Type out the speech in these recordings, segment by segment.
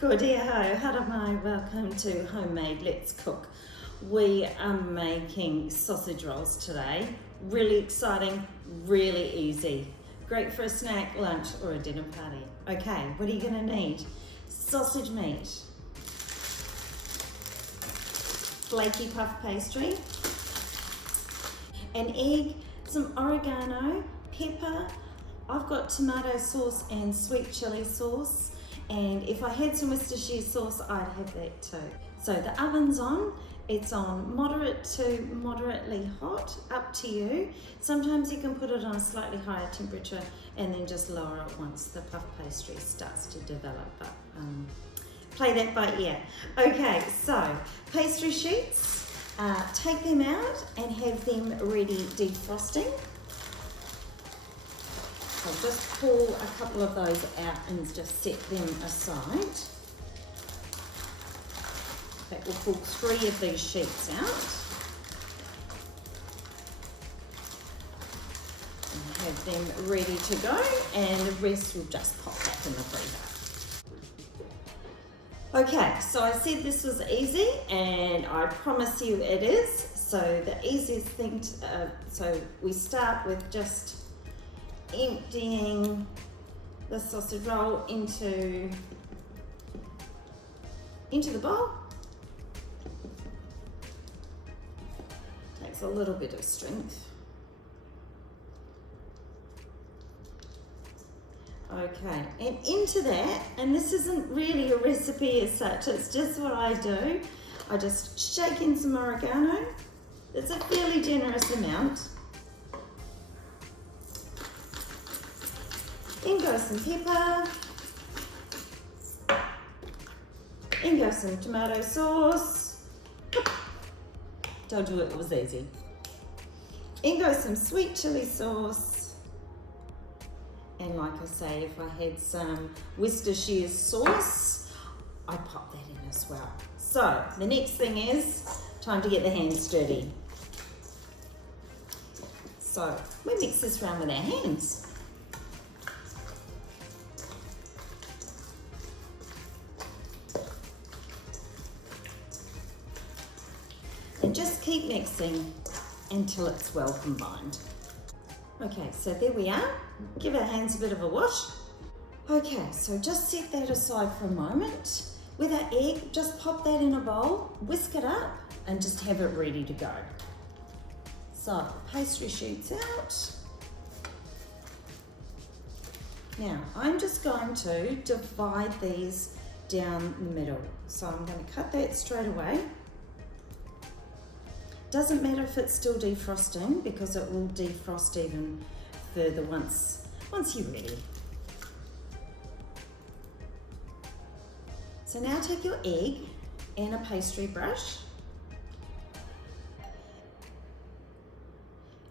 Ko rea hau, hara mai, welcome to Homemade Let's Cook. We are making sausage rolls today. Really exciting, really easy. Great for a snack, lunch or a dinner party. Okay, what are you gonna need? Sausage meat, flaky puff pastry, an egg, some oregano, pepper. I've got tomato sauce and sweet chili sauce. And if I had some Worcestershire sauce, I'd have that too. So the oven's on, it's on moderate to moderately hot, up to you. Sometimes you can put it on a slightly higher temperature and then just lower it once the puff pastry starts to develop. But play that by ear. Okay, so pastry sheets, take them out and have them ready defrosting. I'll just pull a couple of those out and just set them aside. In fact, we'll pull 3 of these sheets out. And have them ready to go, and the rest will just pop back in the freezer. Okay, so I said this was easy, and I promise you it is. So the easiest thing, so we start with just emptying the sausage roll into the bowl. Takes a little bit of strength. Okay, and into that, and this isn't really a recipe as such, it's just what I do. I just shake in some oregano. It's a fairly generous amount. In goes some pepper, in goes some tomato sauce. Told you it was easy. In goes some sweet chili sauce. And like I say, if I had some Worcestershire sauce, I'd pop that in as well. So the next thing is time to get the hands dirty. So we mix this around with our hands. And just keep mixing until it's well combined. Okay, so there we are. Give our hands a bit of a wash. Okay, so just set that aside for a moment. With our egg, just pop that in a bowl, whisk it up, and just have it ready to go. So, pastry sheets out. Now, I'm just going to divide these down the middle. So I'm going to cut that straight away. Doesn't matter if it's still defrosting because it will defrost even further once you're ready. So now take your egg and a pastry brush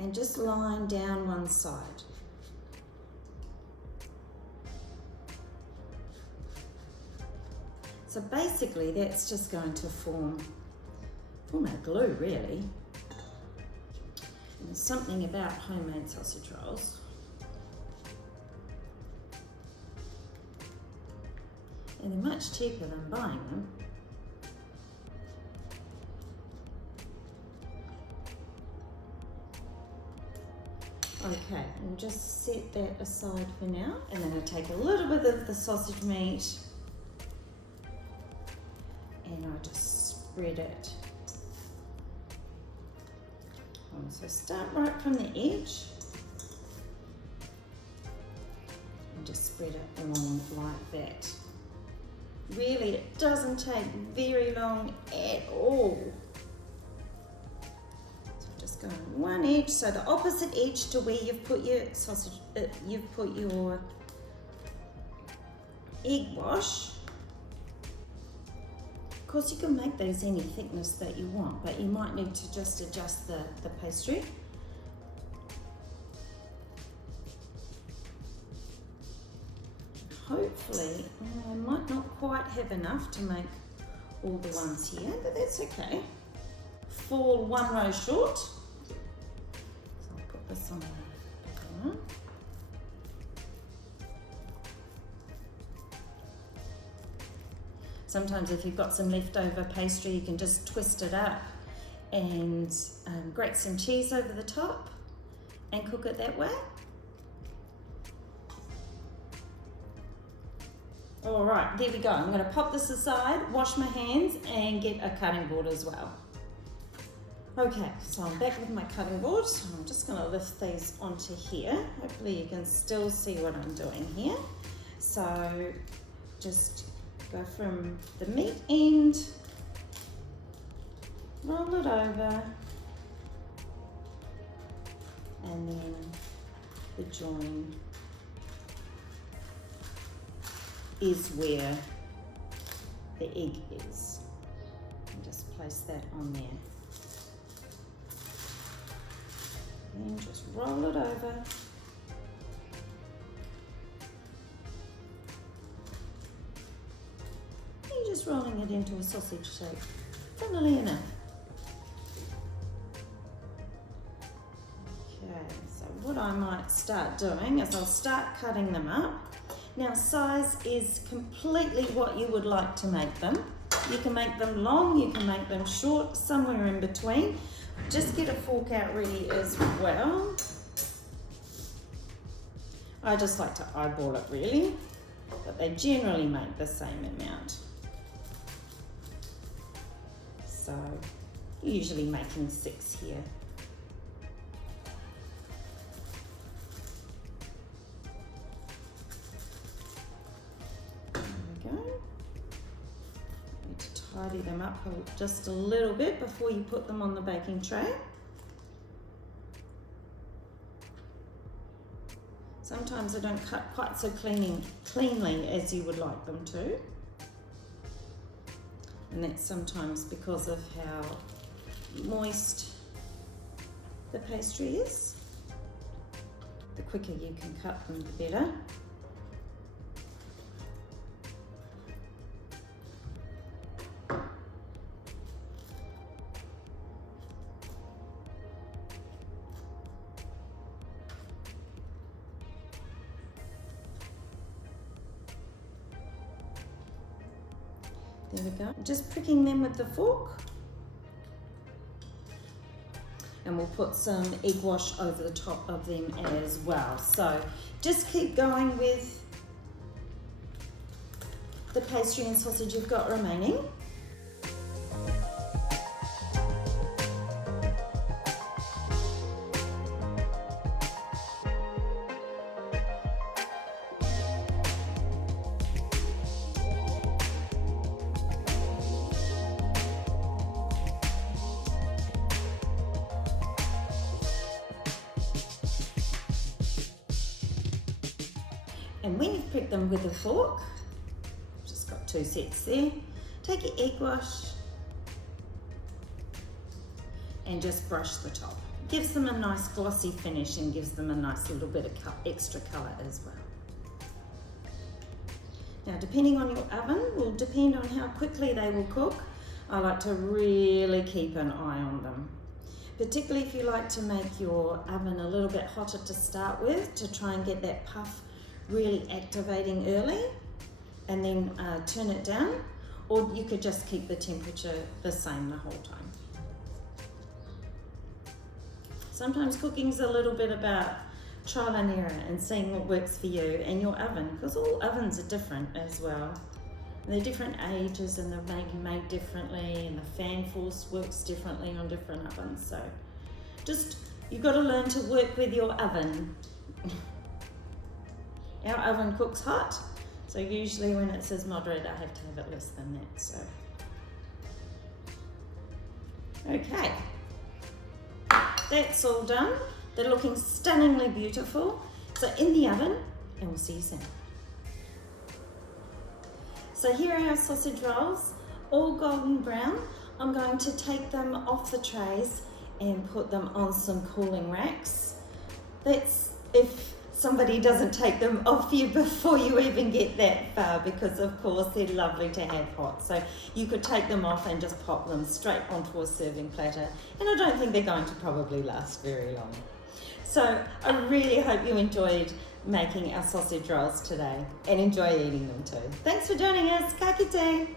and just line down one side. So basically that's just going to form our glue, really. And there's something about homemade sausage rolls. And they're much cheaper than buying them. Okay, and just set that aside for now. And then I take a little bit of the sausage meat and I just spread it. So start right from the edge and just spread it along like that. Really, it doesn't take very long at all. So just go on one edge, so the opposite edge to where you've put your sausage, you've put your egg wash. Of course, you can make those any thickness that you want, but you might need to just adjust the pastry. Hopefully, I might not quite have enough to make all the ones here, but that's okay. Fall one row short. So I'll put this on the bigger one. Sometimes if you've got some leftover pastry, you can just twist it up and grate some cheese over the top and cook it that way. All right, there we go. I'm going to pop this aside, wash my hands and get a cutting board as well. Okay, so I'm back with my cutting board. I'm just going to lift these onto here. Hopefully you can still see what I'm doing here. So just go from the meat end, roll it over, and then the join is where the egg is. And just place that on there. Then just roll it over. And you're just rolling it into a sausage shape, funnily enough. Okay, so what I might start doing is I'll start cutting them up. Now size is completely what you would like to make them. You can make them long, you can make them short, somewhere in between. Just get a fork out ready as well. I just like to eyeball it really, but they generally make the same amount. So usually making 6 here. Tidy them up just a little bit before you put them on the baking tray. Sometimes they don't cut quite so cleanly as you would like them to. And that's sometimes because of how moist the pastry is. The quicker you can cut them, the better. There we go. Just pricking them with the fork. And we'll put some egg wash over the top of them as well. So just keep going with the pastry and sausage you've got remaining. And when you've pricked them with a fork, just got 2 sets there, take your egg wash and just brush the top. Gives them a nice glossy finish and gives them a nice little bit of extra colour as well. Now depending on your oven will depend on how quickly they will cook. I like to really keep an eye on them. Particularly if you like to make your oven a little bit hotter to start with, to try and get that puff really activating early and then turn it down, or you could just keep the temperature the same the whole time. Sometimes cooking's a little bit about trial and error and seeing what works for you and your oven, because all ovens are different as well. And they're different ages and they're made differently, and the fan force works differently on different ovens. So just, you've got to learn to work with your oven. Our oven cooks hot, so usually when it says moderate, I have to have it less than that. So, okay, that's all done. They're looking stunningly beautiful. So in the oven, and we'll see you soon. So here are our sausage rolls, all golden brown. I'm going to take them off the trays and put them on some cooling racks. That's if somebody doesn't take them off you before you even get that far, because of course they're lovely to have hot. So you could take them off and just pop them straight onto a serving platter, and I don't think they're going to probably last very long. So I really hope you enjoyed making our sausage rolls today and enjoy eating them too. Thanks for joining us. Ka kite.